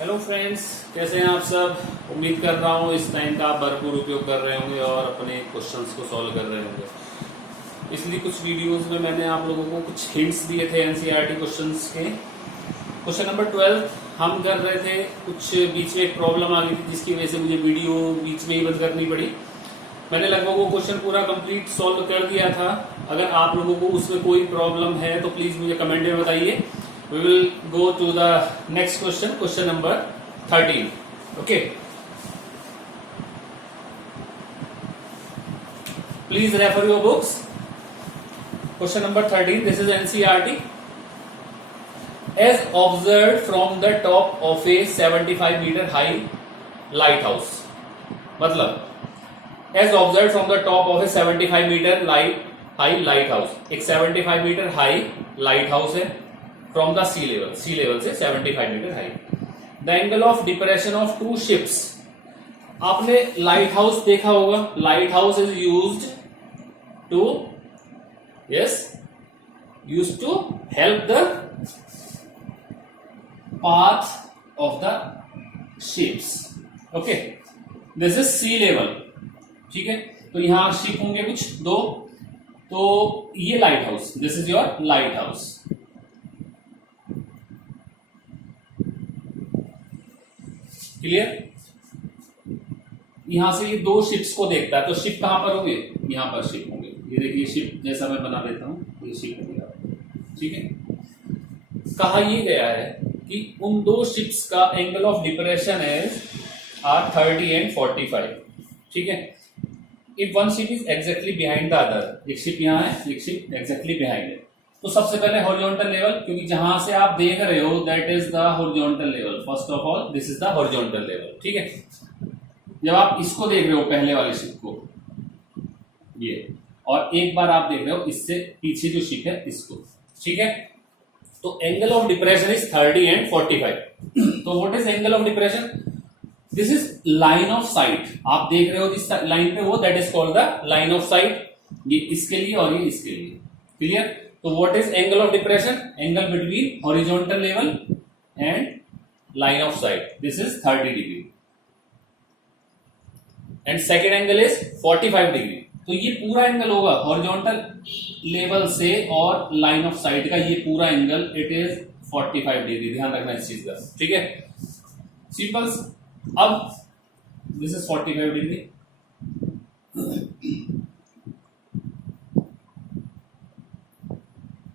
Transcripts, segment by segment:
Hello friends, कैसे हैं आप सब। उम्मीद कर रहा हूँ इस टाइम का आप भरपूर उपयोग कर रहे होंगे और अपने क्वेश्चंस को सॉल्व कर रहे होंगे। इसलिए कुछ वीडियोस में मैंने आप लोगों को कुछ हिंट्स दिए थे एनसीईआरटी क्वेश्चंस के। क्वेश्चन नंबर 12 हम कर रहे थे। कुछ बीच में एक प्रॉब्लम आ गई थी जिसकी वजह से मुझे वीडियो बीच में ही बंद करनी पड़ी। मैंने लगभग वो क्वेश्चन पूरा कंप्लीट सॉल्व कर दिया था। अगर आप लोगों को उसमें कोई प्रॉब्लम है तो प्लीज मुझे कमेंट में बताइए। We will go to the next question, question number 13. Okay. Please refer your books. Question number 13. This is NCERT. As observed from the top of a 75-meter high lighthouse. मतलब as observed from the top of a 75-meter high lighthouse. एक 75 metre high lighthouse है from the sea level से 75 metre high. The angle of depression of two ships. आपने lighthouse देखा होगा। Lighthouse is used to help the path of the ships. Okay, this is sea level. ठीक है, तो यहां ship होंगे कुछ दो, तो ये light house, this is your light house. Clear. यहां से ये दो शिप्स को देखता है, तो शिप कहां पर होंगे, यहां पर शिप होंगे। ये देखिए शिप जैसा मैं बना देता हूं, ये शिप हो गया। ठीक है, कहा ये गया है कि उन दो शिप्स का angle of depression is 30 and 45। ठीक है, if one ship is exactly behind the other, एक शिप यहां है, एक शिप एग्जैक्टली बिहाइंड है, तो सबसे पहले हॉरिजॉन्टल लेवल, क्योंकि जहां से आप देख रहे हो that is the horizontal level. First of all this is the horizontal level. ठीक है, जब आप इसको देख रहे हो पहले वाले शिप को, ये, और एक बार आप देख रहे हो इससे पीछे जो शिप है इसको। ठीक है, तो angle of depression is 30 and 45। तो what is angle of depression? This is line of site. आप देख रहे हो जिस लाइन पे वो, that is called the line of site. ये इसके लिए और ये इसके लिए। क्लियर। तो what is angle of depression? Angle between horizontal level and line of sight. This is 30 degree. And second angle is 45 degree. तो ये पूरा एंगल होगा हॉरिजॉन्टल लेवल से और लाइन ऑफ साइट का, ये पूरा एंगल इट इज 45 डिग्री। ध्यान रखना इस चीज का। ठीक है, सिंपल। अब this is 45 degree.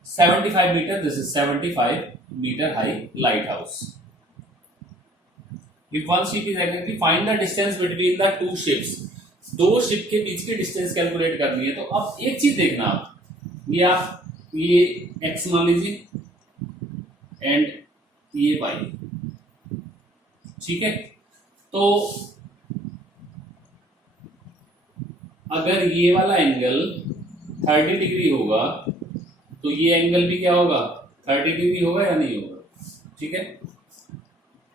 75 meter, this is 75 meter high lighthouse. If one ship is exactly, find the distance between the two ships. दो शिप के बीच की डिस्टेंस कैलकुलेट करनी है। तो अब एक चीज देखना, आप ये x मान लीजिए एंड ये y। ठीक है, तो अगर ये वाला एंगल 30 डिग्री होगा तो ये एंगल भी क्या होगा, 30 डिग्री होगा या नहीं होगा। ठीक है,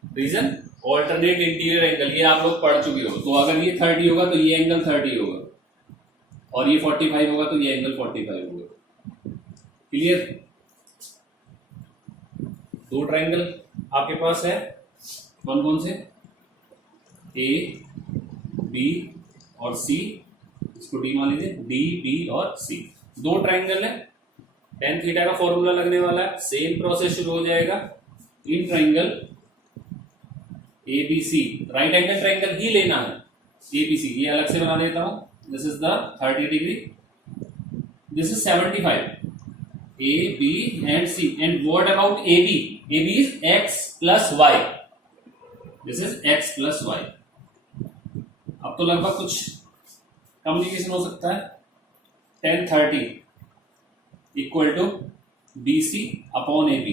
रीजन ऑल्टरनेट इंटीरियर एंगल, ये आप लोग पढ़ चुके हो। तो अगर ये 30 होगा तो ये एंगल 30 होगा, और ये 45 होगा तो ये एंगल 45 होगा। क्लियर। दो ट्रायंगल आपके पास है, कौन कौन से, ए, बी और सी। इसको डी मान लीजिए, डी, बी और सी। दो ट्रायंगल है, tan थीटा का फॉर्मूला लगने वाला है। सेम प्रोसेस शुरू हो जाएगा। In triangle ABC, right angle triangle ही लेना है। एबीसी ये अलग से बना देता हूं। This is the 30 degree, this is 75। A, B and C. And what about AB? AB is x plus y. This is x plus y. अब तो लगभग कुछ कम्युनिकेशन हो सकता है। tan 30 equal to BC upon AB,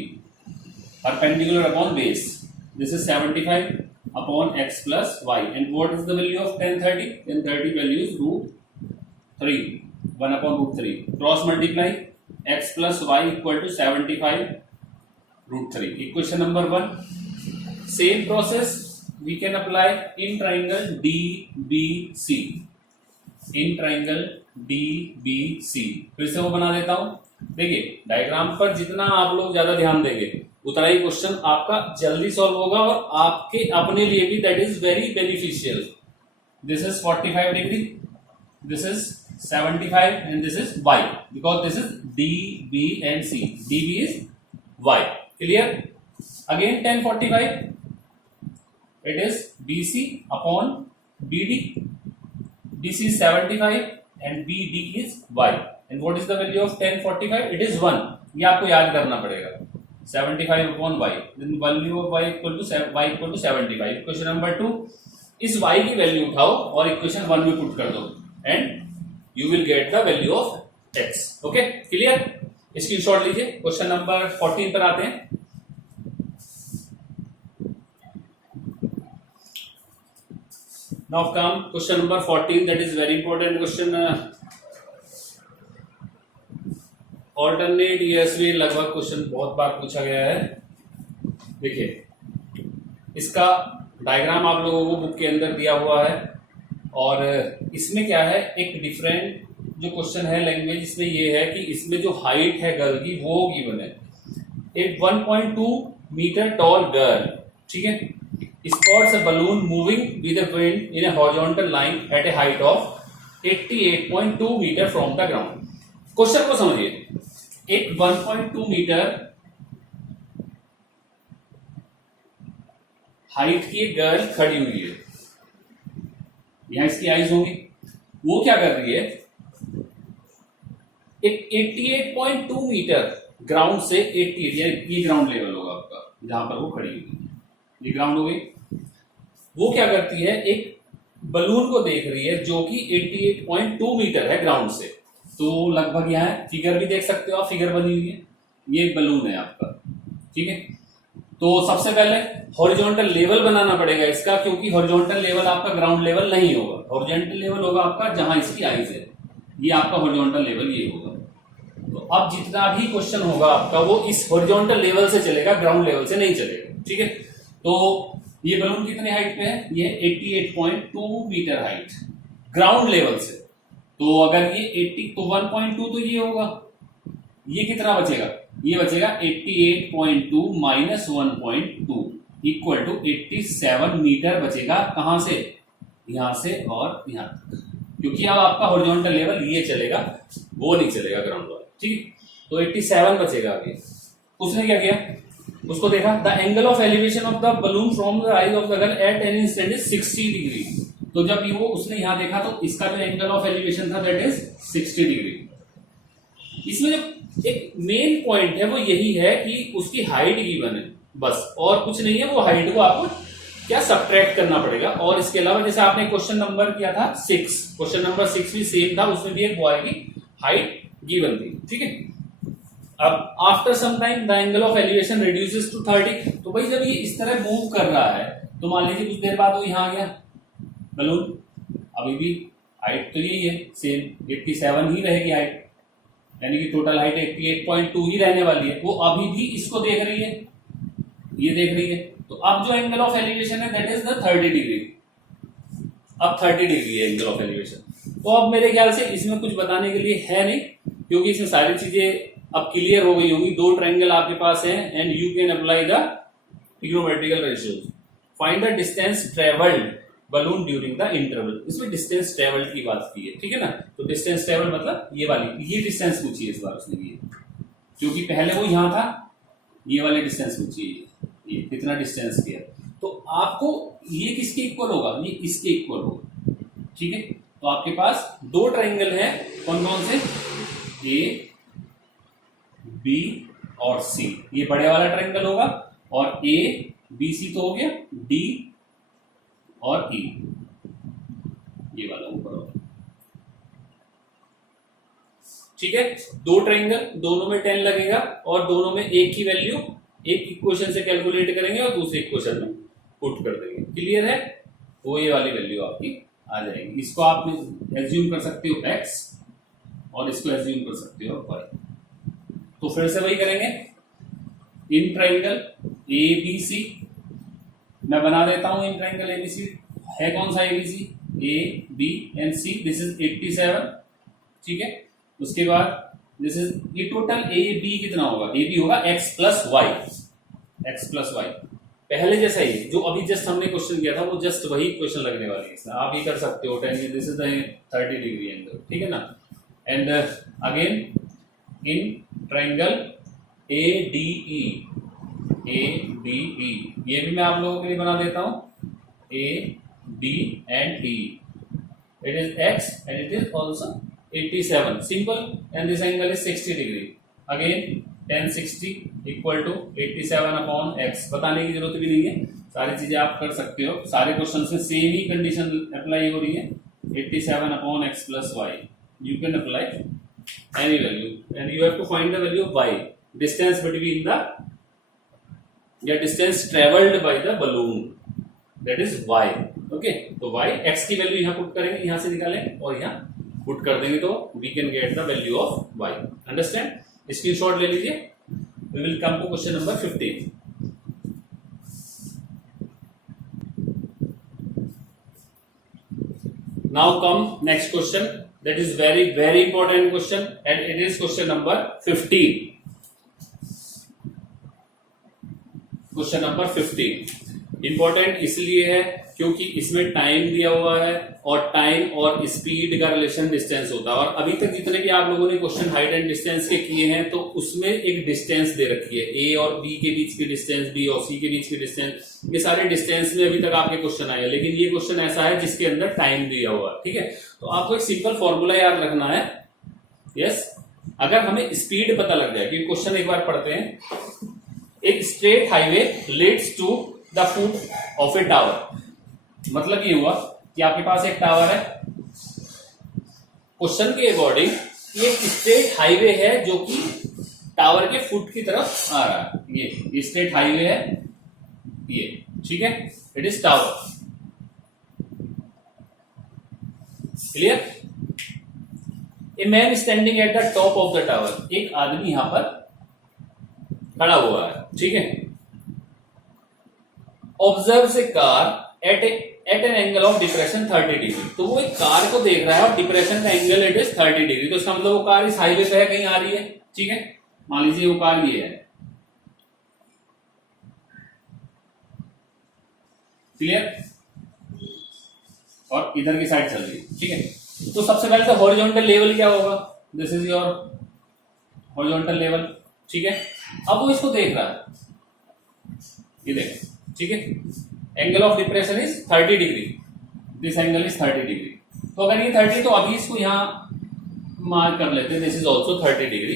perpendicular upon base. This is 75 upon x plus y. And what is the value of tan 30? Tan 30 value is √3, 1 upon √3. Cross multiply x plus y equal to 75 √3. Equation number 1. Same process we can apply in triangle DBC. In triangle DBC, फिर से वो बना देता हूं। देखिए diagram पर जितना आप लोग ज्यादा ध्यान देंगे उतना ही क्वेश्चन आपका जल्दी सॉल्व होगा और आपके अपने लिए भी that is very beneficial. This is 45 degree, this is 75 and this is y because this is D, B and C. DB is y. Clear? Again tan 45. It is BC upon BD. BC is 75 and BD is y. And what is the value of tan 45? It is 1. ये आपको याद करना पड़ेगा। 75 upon y. Then value of y equal to 75. Question number 2. इस y की value उठाओ और equation 1 में पुट कर दो and you will get the value of x. Okay, clear? Screenshot लीजिए। क्वेश्चन नंबर 14 पर आते हैं। Now come question number 14, that is very important question. Alternate years में लगभग क्वेश्चन बहुत बार पूछा गया है। देखिए इसका डायग्राम आप लोगों को बुक के अंदर दिया हुआ है और इसमें क्या है, एक डिफरेंट जो क्वेश्चन है लैंग्वेज इसमें ये है कि इसमें जो हाइट है गर्ल की वो गिवन है। एक 1.2 मीटर टॉल गर्ल, ठीक है, spots a balloon moving with the wind in a horizontal line at a height of 88.2 metre from the ground. Question को समझिए, एक 1.2 मीटर हाइट की एक गर्ल खड़ी हुई है, यहां इसकी आईज होंगी, वो क्या कर रही है, एक 88.2 मीटर ग्राउंड से 88, ये ग्राउंड लेवल होगा आपका जहां पर वो खड़ी हुई है, ये ग्राउंड हो गई। वो क्या करती है, एक बलून को देख रही है जो कि 88.2 मीटर है ग्राउंड से। तो लगभग यहाँ फिगर भी देख सकते हो आप, फिगर बनी हुई है, ये बलून है आपका, ठीक है। तो सबसे पहले हॉरिजॉन्टल लेवल बनाना पड़ेगा इसका, क्योंकि हॉरिजॉन्टल लेवल आपका ग्राउंड लेवल नहीं होगा, हॉरिजॉन्टल लेवल होगा आपका जहां इसकी आईज है, ये आपका हॉरिजॉन्टल लेवल ये होगा। तो अब जितना भी क्वेश्चन होगा आपका वो इस हॉरिजॉन्टल लेवल से चलेगा, ग्राउंड लेवल से नहीं चलेगा, ठीक है। तो ये बलून कितने हाइट पे है, ये 88.2 मीटर हाइट ग्राउंड लेवल से। तो अगर ये 80 तो 1.2 तो ये होगा, ये कितना बचेगा, ये बचेगा 88.2 माइनस 1.2 इक्वल टू 87 मीटर बचेगा। कहां से, यहां से और यहां तक, क्योंकि अब आपका हॉरिजॉन्टल लेवल ये चलेगा, वो नहीं चलेगा ग्राउंड वाला, ठीक। तो 87 बचेगा आगे। उसने क्या किया, उसको देखा the angle of elevation of the balloon from the eyes of the girl at any instant is 60 degree. तो जब ये वो उसने यहां देखा तो इसका जो एंगल ऑफ एलिवेशन था दैट इज 60 डिग्री। इसमें जो एक मेन पॉइंट है वो यही है कि उसकी हाइट गिवन है, बस और कुछ नहीं है। वो हाइट को आपको क्या सब्ट्रैक्ट करना पड़ेगा। और इसके अलावा जैसे आपने क्वेश्चन नंबर किया था 6, क्वेश्चन नंबर 6 भी सेम था, उसमें भी एक बॉय की हाइट गिवन थी, ठीक है। अब after some time the angle of elevation reduces to 30। तो भाई जब ये इस तरह मूव कर रहा है तो मान लीजिए कुछ देर बाद वो यहां आ गया बलून, अभी भी हाइट तो यही है सेम 87 ही रहेगी हाइट, यानी कि टोटल हाइट 88.2 ही रहने वाली है। वो अभी भी इसको देख रही है, ये देख रही है। तो अब जो एंगल ऑफ एलिवेशन है दैट इज द 30 डिग्री। अब 30 डिग्री है एंगल ऑफ एलिवेशन। तो अब मेरे ख्याल से इसमें कुछ बताने के लिए है नहीं, क्योंकि इसमें सारी चीजें अब क्लियर हो गई होंगी। दो ट्रायंगल आपके पास हैं and you can apply the trigonometrical ratios. Find the distance travelled balloon during the interval. इसमें डिस्टेंस ट्रेवल्ड की बात की है, ठीक है ना। तो डिस्टेंस ट्रेवल मतलब ये वाली, ये डिस्टेंस पूछी है इस बार उसने, ये क्योंकि पहले वो यहां था, ये वाली डिस्टेंस पूछी है, ये कितना डिस्टेंस किया। तो आपको ये किसके इक्वल होगा, ये इसके इक्वल होगा, ठीक है। तो आपके पास दो ट्रायंगल है, कौन कौन से, ए बी और सी। ये बड़े वाला ट्रायंगल होगा और ए बी सी तो हो गया, डी और ई ये वाला ऊपर होगा, ठीक है। दो ट्रायंगल, दोनों में 10 लगेगा और दोनों में एक ही वैल्यू एक इक्वेशन से कैलकुलेट करेंगे और दूसरे इक्वेशन में पुट कर देंगे। क्लियर है, वो ये वाली वैल्यू आपकी आ जाएगी। इसको आप एज्यूम कर सकते हो x और इसको एज्यूम कर सकते हो y। तो फिर से वही करेंगे, in triangle A B C मैं बना देता हूं। इन ट्रायंगल एबीसी है कौन सा, ABC A B and C, this is 87, ठीक है। उसके बाद दिस इज, ये टोटल ए बी कितना होगा, ए बी होगा x plus Y, X plus Y, पहले जैसा ही जो अभी जस्ट हमने क्वेश्चन किया था वो जस्ट वही क्वेश्चन लगने वाली है। आप ये कर सकते हो 10, this is the 30 degree angle, ठीक है ना। And again in triangle A D E, A D E, ये भी मैं आप लोगों के लिए बना देता हूं, A D and E, it is X and it is also 87, simple, and this angle is 60 degree, again tan 60 equal to 87 upon X, बताने की जरूरत भी नहीं है, सारी चीजें आप कर सकते हो, सारे क्वेश्चन में सेम ही कंडीशन अप्लाई हो रही है, 87 upon x plus y, you can apply any value and you have to find the value of y, distance between the, या distance travelled by the balloon, that is y, okay. तो y, x की value यहाँ put करेंगे, यहां से निकालें और यहाँ पुट कर देंगे तो we can get the value of Y, understand. Screenshot ले लीजिए, we will come to question number 15। Now come next question, that is very very important question and it is question number 15। Question number 15 important इसलिए है क्योंकि इसमें time दिया हुआ है और टाइम और स्पीड का रिलेशन डिस्टेंस होता है, और अभी तक जितने भी आप लोगों ने क्वेश्चन हाइट एंड डिस्टेंस के किए हैं तो उसमें एक डिस्टेंस दे रखी है, ए और बी के बीच की डिस्टेंस, बी और सी के बीच की डिस्टेंस, ये सारे डिस्टेंस में अभी तक आपके क्वेश्चन आए हैं, लेकिन ये क्वेश्चन ऐसा है जिसके अंदर टाइम दिया हुआ है, ठीक है। तो आपको एक सिंपल फॉर्मूला याद रखना है, यस, अगर हमें स्पीड पता लग जाए, कि क्वेश्चन एक बार पढ़ते हैं, एक straight highway leads to the foot of a tower, मतलब ये हुआ कि आपके पास एक टावर है, क्वेश्चन के अकॉर्डिंग ये स्ट्रेट हाईवे है जो कि टावर के फुट की तरफ आ रहा है, ये स्ट्रेट हाईवे है ये, ठीक है, it is tower, clear. A man standing at the top of the tower, एक आदमी यहां पर खड़ा हुआ है, ठीक है। Observe a car eight an angle of depression 30 degree, तो वो एक कार को देख रहा है और डिप्रेशन का एंगल इट इज 30 डिग्री, तो इसका मतलब वो कार इस हाईवे पे है, कहीं आ रही है, ठीक है। मान लीजिए वो कार ये है, क्लियर, और इधर की साइड चल रही है, ठीक है। तो सबसे पहले तो हॉरिजॉन्टल लेवल क्या होगा, this is your horizontal level, ठीक है। अब वो इसको देख रहा है, ये देख, ठीक है, angle of depression is 30 degree, this angle is 30 degree, तो अगर ये 30, तो अभी इसको यहां मार्क कर लेते हैं, दिस इज ऑल्सो 30 डिग्री,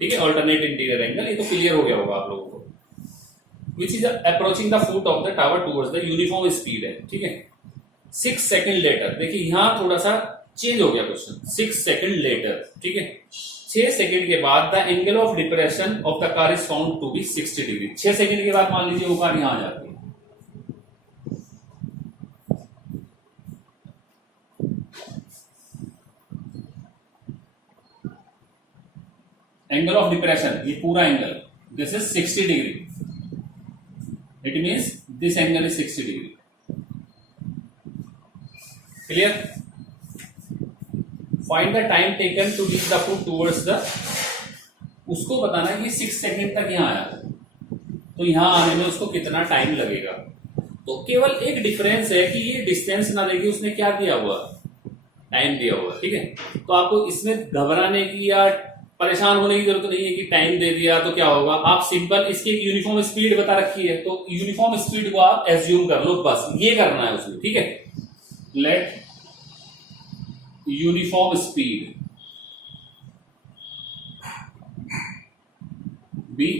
ठीक है, ऑल्टरनेट इंटीरियर एंगल, ये तो क्लियर हो गया होगा आप लोगों को, which is approaching the foot of the tower towards the uniform speed है, ठीक है। 6 सेकेंड लेटर, देखिए यहां थोड़ा सा चेंज हो गया क्वेश्चन, 6 सेकेंड लेटर, ठीक है, 6 सेकेंड के बाद the angle of depression of the car is found to be 60 degree, 6 second के बाद मान लीजिए वो कार यहां आ जाती है, एंगल ऑफ डिप्रेशन, ये पूरा angle, this is 60 degree, it means this angle is 60 degree, clear. Find the time taken to reach the foot towards the, उसको बताना है कि 6 सेकेंड तक यहां आया, तो यहां आने में उसको कितना टाइम लगेगा, तो केवल एक डिफरेंस है कि ये डिस्टेंस ना देखिए उसने क्या दिया हुआ, टाइम दिया हुआ, ठीक है। तो आपको इसमें घबराने की या परेशान होने की जरूरत नहीं है कि टाइम दे दिया तो क्या होगा, आप सिंपल इसकी एक यूनिफॉर्म स्पीड बता रखी है, तो यूनिफॉर्म स्पीड को आप एज्यूम कर लो, बस ये करना है उसमें, ठीक है। लेट यूनिफॉर्म स्पीड बी,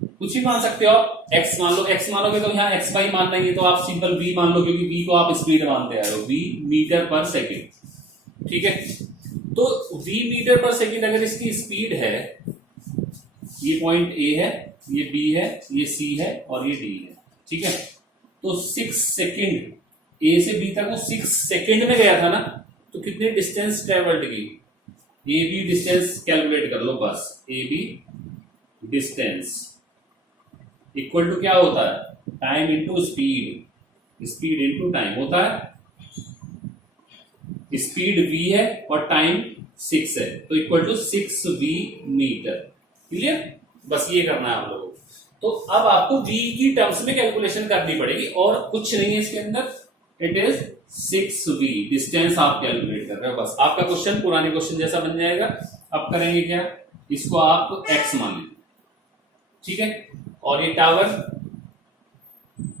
कुछ भी मान सकते हो आप, एक्स मान लो, एक्स मानोगे तो यहाँ एक्स वाई मान लेंगे, तो आप सिंपल बी मान लो, क्योंकि बी को आप स्पीड मानते आ रहे हो, बी मीटर पर सेकेंड, ठीक है। तो v मीटर पर सेकेंड अगर इसकी स्पीड है, ये पॉइंट ए है, ये बी है, ये सी है और ये डी है, ठीक है। तो 6 सेकेंड, ए से बी तक वो 6 सेकेंड में गया था ना, तो कितनी डिस्टेंस ट्रेवल्ड की, ए बी डिस्टेंस कैलकुलेट कर लो बस, A B distance equal to क्या होता है, time into speed, speed into time होता है, स्पीड v है और टाइम 6 है, तो equal to 6v metre, clear. बस ये करना है आप लोगों को, तो अब आपको v की टर्म्स में कैलकुलेशन करनी पड़ेगी और कुछ नहीं है इसके अंदर, इट इज 6v। डिस्टेंस आप कैलकुलेट कर रहे हो, बस आपका क्वेश्चन पुराने क्वेश्चन जैसा बन जाएगा। अब करेंगे क्या, इसको आप x मान लीजिए, ठीक है, और ये टावर,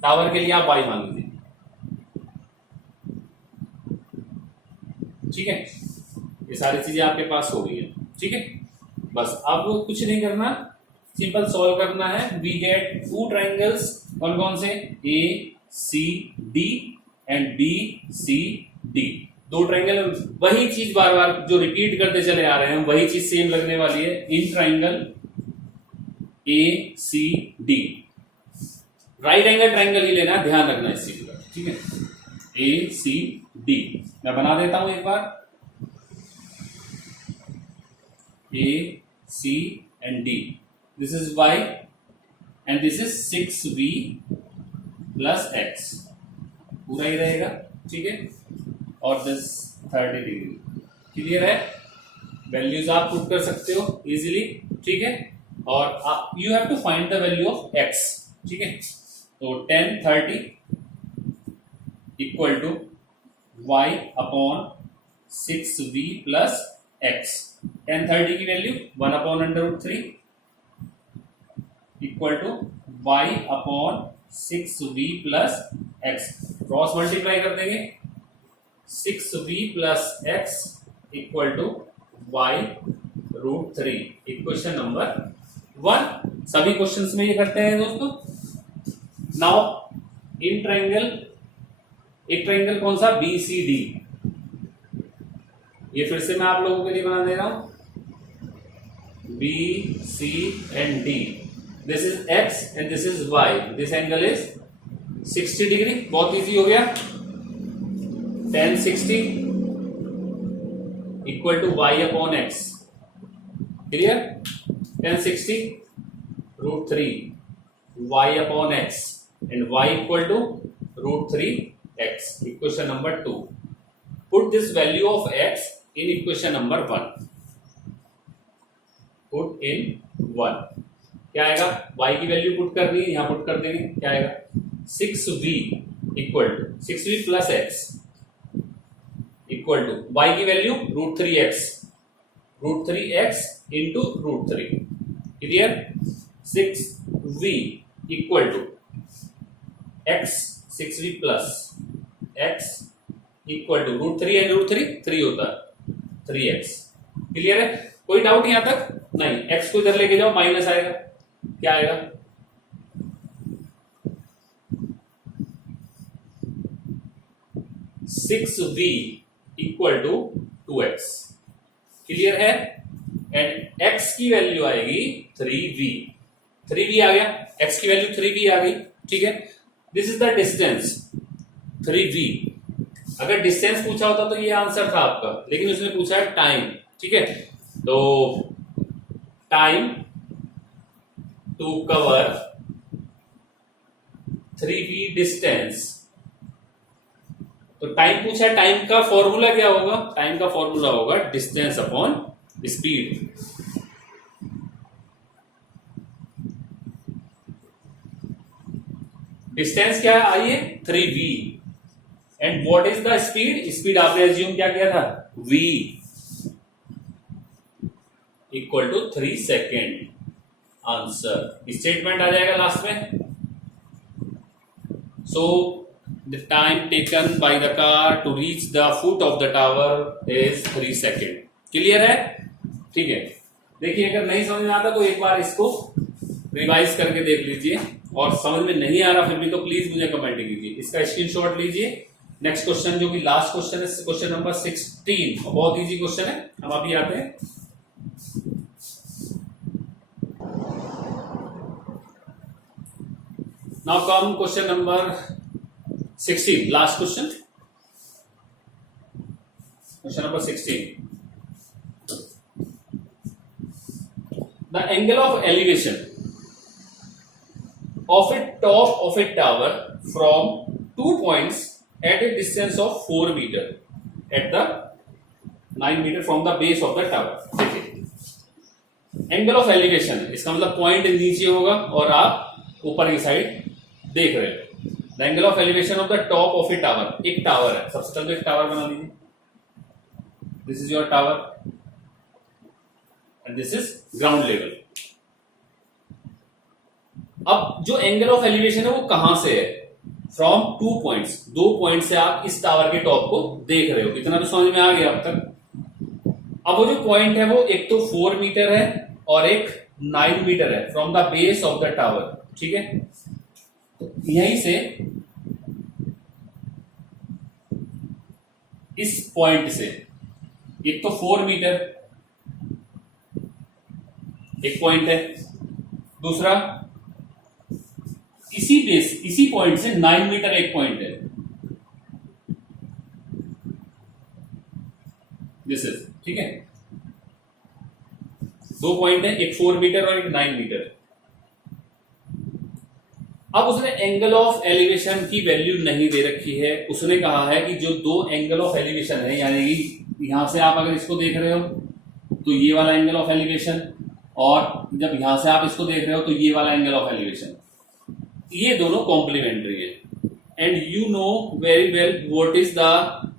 टावर के लिए आप y मान लीजिए, ठीक है। ये सारी चीजें आपके पास हो गई है, ठीक है। बस अब कुछ नहीं करना, सिंपल सॉल्व करना है। वी गेट टू ट्राइंगल्स, कौन कौन से, A C D and B C D, दो ट्राइंगल। वही चीज बार बार जो रिपीट करते चले आ रहे हैं वही चीज सेम लगने वाली है in triangle A C D. Right angle triangle ही लेना है, ध्यान रखना इस चीज का, ठीक है। ए सी डी मैं बना देता हूं एक बार, A C and D, this is y and this is 6v plus x, पूरा ही रहेगा, ठीक है। और दिस 30 डिग्री, क्लियर है। वैल्यूज आप पुट कर सकते हो इजीली, ठीक है। और you have to find the value of x, ठीक है। तो 10 30 equal to y upon 6v plus x। 10 30 की value 1 upon √3 equal to y upon 6v plus x। Cross multiply कर देंगे, 6v plus x equal to y √3, equation number 1। सभी questions में ये करते हैं दोस्तों। नाउ इन ट्राइंगल, एक ट्राइंगल कौन सा, बी सी डी, ये फिर से मैं आप लोगों के लिए बना दे रहा हूं, B C and D, this is x and this is y, this angle is 60 degree. बहुत इजी हो गया, 10 60 equal to y upon x, clear. 10 60 √3 y upon x and y equal to √3x, equation number 2। Put this value of x in equation number 1, put in 1, क्या आएगा, y की value put करनी है, यहां put कर देंगे, क्या आएगा 6v equal to 6v plus x equal to y की वैल्यू √3x into √3, clear. 6v equal to x, 6v plus x equal to √3 and √3 3 होता है, 3x, क्लियर है। कोई डाउट यहां तक नहीं, x को इधर लेके जाओ, माइनस आएगा, क्या आएगा, v equal to 2x, clear है। एंड x की वैल्यू आएगी 3v, 3v आ गया, x की वैल्यू 3v आ गई, ठीक है। This is the distance 3v। अगर डिस्टेंस पूछा होता तो ये आंसर था आपका, लेकिन उसने पूछा है टाइम, ठीक है। तो time to cover 3v distance, तो टाइम पूछा है, टाइम का फॉर्मूला क्या होगा, टाइम का फॉर्मूला होगा डिस्टेंस अपॉन स्पीड। डिस्टेंस क्या है, आइए 3v, and what is the speed, speed आपने एज्यूम क्या किया था, v equal to 3 second, answer statement आ जाएगा लास्ट में। So the time taken by the car to reach the foot of the tower is 3 second, clear है, ठीक है। देखिए अगर नहीं समझ में आता तो एक बार इसको रिवाइज करके देख लीजिए, और समझ में नहीं आ रहा फिर भी तो प्लीज मुझे कमेंट कीजिए, इसका स्क्रीनशॉट लीजिए। नेक्स्ट क्वेश्चन जो कि लास्ट क्वेश्चन है, क्वेश्चन नंबर 16, बहुत इजी क्वेश्चन है। हम अभी आते हैं, now come question number 16, last question, question number 16। The angle of elevation of a top of a tower from 2 points at a distance of 4 meter at the 9 meter from the base of the tower। देखिए angle of elevation, इसका मतलब point नीचे होगा और आप ऊपर की side देख रहे हो। The angle of elevation of the top of a tower, एक टावर है, सबसे पहले तो एक टावर बना लीजिए, this is your tower and this is ground level. अब जो एंगल ऑफ एलिवेशन है वो कहां से है, फ्रॉम 2 पॉइंट्स, 2 पॉइंट से आप इस टावर के टॉप को देख रहे हो, इतना तो समझ में आ गया अब तक। अब वो जो पॉइंट है वो एक तो 4 मीटर है और एक 9 मीटर है from the base of the tower, ठीक है। तो यहीं से इस पॉइंट से एक तो 4 मीटर एक पॉइंट है, दूसरा इसी बेस इसी पॉइंट से 9 मीटर एक पॉइंट है, दिस इज, ठीक है। 2 पॉइंट है, एक 4 मीटर और एक 9 मीटर। अब उसने एंगल ऑफ एलिवेशन की वैल्यू नहीं दे रखी है, उसने कहा है कि जो 2 एंगल ऑफ एलिवेशन है, यानी कि यहां से आप अगर इसको देख रहे हो तो ये वाला एंगल ऑफ एलिवेशन, और जब यहां से आप इसको देख रहे हो तो ये वाला एंगल ऑफ एलिवेशन, ये दोनों कॉम्प्लीमेंट्री है। And you know very well what is the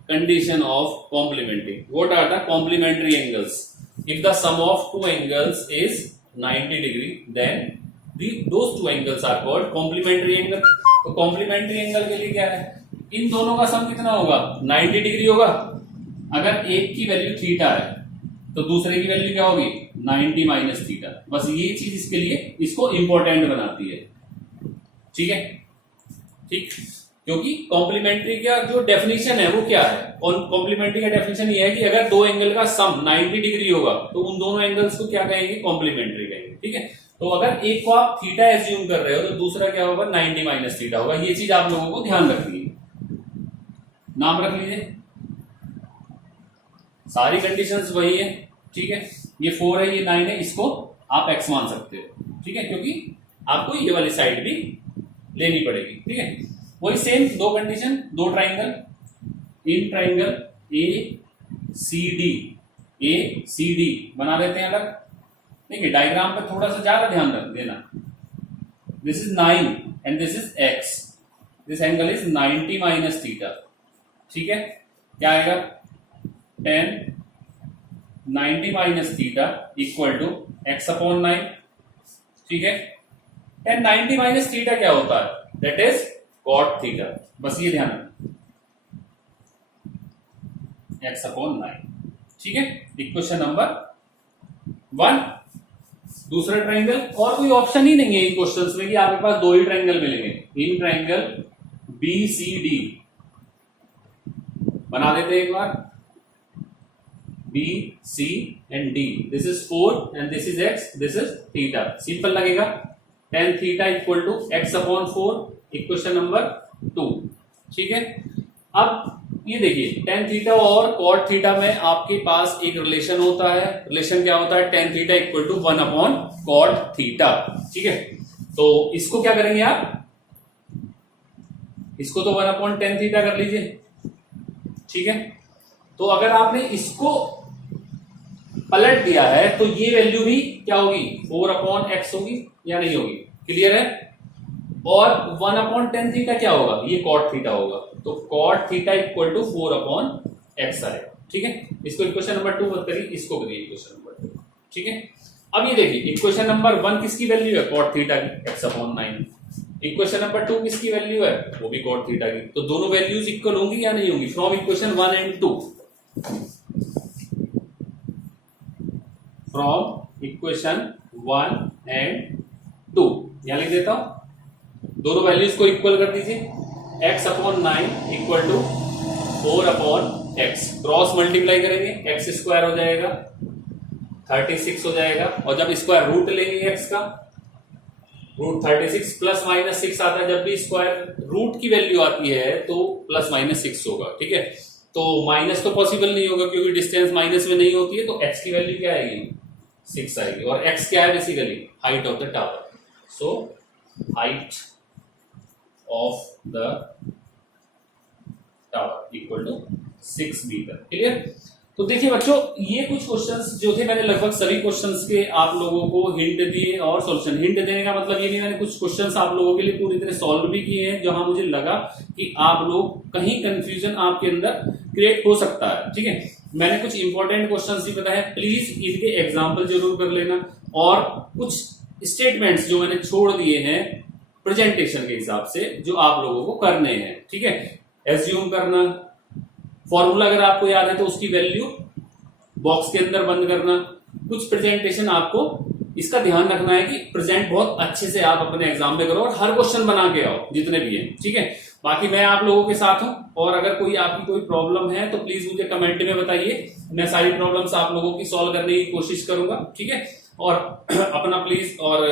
condition of complementary, what are the complementary angles. If the sum of 2 angles is 90 degree then those 2 angles are called complementary angle. तो complementary angle के लिए क्या है, इन दोनों का सम कितना होगा, 90 degree होगा। अगर एक की वैल्यू थीटा है तो दूसरे की वैल्यू क्या होगी, 90 माइनस थीटा। बस ये चीज इसके लिए इसको इंपॉर्टेंट बनाती है, ठीक है, ठीक। क्योंकि कॉम्प्लीमेंट्री का जो डेफिनेशन है वो क्या है, कॉम्प्लीमेंट्री का डेफिनेशन ये है कि अगर 2 एंगल का सम 90 डिग्री होगा तो उन दोनों एंगल्स को क्या कहेंगे, कॉम्प्लीमेंट्री कहेंगे, ठीक है। तो अगर एक को आप थीटा एज्यूम कर रहे हो तो दूसरा क्या होगा, 90 माइनस थीटा होगा। ये चीज आप लोगों को ध्यान रखनी है, नाम रख लीजिए। सारी कंडीशंस वही है, ठीक है। ये 4 है, ये 9 है, इसको आप x मान सकते हो, ठीक है, क्योंकि आपको ये वाली साइड भी लेनी पड़ेगी, ठीक है। वही same 2 condition, 2 triangle, in triangle A C D बना देते हैं अलग। देखिए डायग्राम पर थोड़ा सा ज्यादा ध्यान रख देना। This is 9 and this is x, this angle is 90 minus theta, ठीक है। क्या आएगा, 10 90 minus theta equal to x upon 9, ठीक है। 10 90 माइनस थीटा क्या होता है, दैट इज कॉट थीटा, बस ये ध्यान रखना, x अपॉन 9, ठीक है। Equation number 1। दूसरा ट्राइंगल, और कोई ऑप्शन ही नहीं है इन क्वेश्चंस में कि आपके पास 2 ही ट्राइंगल मिलेंगे। इन ट्राइंगल BCD बना देते हैं एक बार, BC and D, this is 4 and this is x, this is theta, simple लगेगा। tan theta equal to x upon 4, equation number 2, ठीक है। अब ये देखिए tan थीटा और cot थीटा में आपके पास एक रिलेशन होता है, रिलेशन क्या होता है, tan theta equal to 1 upon cot theta, ठीक है। तो इसको क्या करेंगे आप, इसको तो 1 अपॉन tan थीटा कर लीजिए, ठीक है। तो अगर आपने इसको पलट दिया है तो ये वैल्यू भी क्या होगी, 4 अपॉन x होगी या नहीं होगी, क्लियर है। और 1 अपॉन tan थीटा क्या होगा, ये cot थीटा होगा, तो cot theta equal to 4 upon x आएगा, ठीक है। इसको इक्वेशन नंबर 2 मत करिए, इसको करिए इक्वेशन नंबर 2, ठीक है। अब ये देखिए इक्वेशन नंबर 1 किसकी वैल्यू है, cot थीटा की, x अपॉन 9। इक्वेशन नंबर 2 किसकी वैल्यू है, वो भी cot थीटा की। तो दोनों वैल्यूज इक्वल होंगी या नहीं होंगी, from equation 1 and 2, from equation 1 and 2 यहां लिख देता हूं, दोनों वैल्यूज को इक्वल कर दीजिए, x upon 9 equal to 4 upon x, cross multiply करेंगे, x स्क्वायर हो जाएगा 36 हो जाएगा, और जब स्क्वायर रूट लेंगे x का, रूट 36 प्लस माइनस 6 आता है, जब भी स्क्वायर रूट की वैल्यू आती है तो प्लस माइनस 6 होगा, ठीक है। तो माइनस तो पॉसिबल नहीं होगा क्योंकि डिस्टेंस माइनस में नहीं होती है, तो x की वैल्यू क्या आएगी, 6 आएगी। और x क्या है, basically height of the tower, so height of the tower equal to 6 metre, clear. तो देखिए बच्चों, ये कुछ क्वेश्चंस जो थे, मैंने लगभग सभी क्वेश्चंस के आप लोगों को हिंट दिए और सॉल्यूशन। हिंट देने का मतलब ये नहीं, मैंने कुछ क्वेश्चंस आप लोगों के लिए पूरी तरह सॉल्व भी किए हैं जहां मुझे लगा कि आप लोग कहीं कंफ्यूजन आपके अंदर क्रिएट हो सकता है। ठीक है, मैंने कुछ इंपॉर्टेंट क्वेश्चंस भी बताए, प्लीज इनके एग्जाम्पल जरूर कर लेना। और कुछ स्टेटमेंट्स जो मैंने छोड़ दिए हैं प्रेजेंटेशन के हिसाब से, जो आप लोगों को करने हैं। ठीक है, एज्यूम करना, फॉर्मूला अगर आपको याद है तो उसकी वैल्यू बॉक्स के अंदर बंद करना। कुछ प्रेजेंटेशन आपको इसका ध्यान रखना है कि प्रेजेंट बहुत अच्छे से आप अपने एग्जाम में करो और हर क्वेश्चन बना के आओ जितने भी हैं। ठीक है, बाकी मैं आप लोगों के साथ हूं, और अगर कोई आपकी कोई प्रॉब्लम है तो प्लीज मुझे कमेंट में बताइए, मैं सारी प्रॉब्लम्स आप लोगों की सॉल्व करने की कोशिश करूंगा। ठीक है, और अपना प्लीज और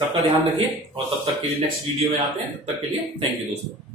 सबका ध्यान रखिए, और तब तक के लिए नेक्स्ट वीडियो में आते हैं। तब तक के लिए थैंक यू दोस्तों।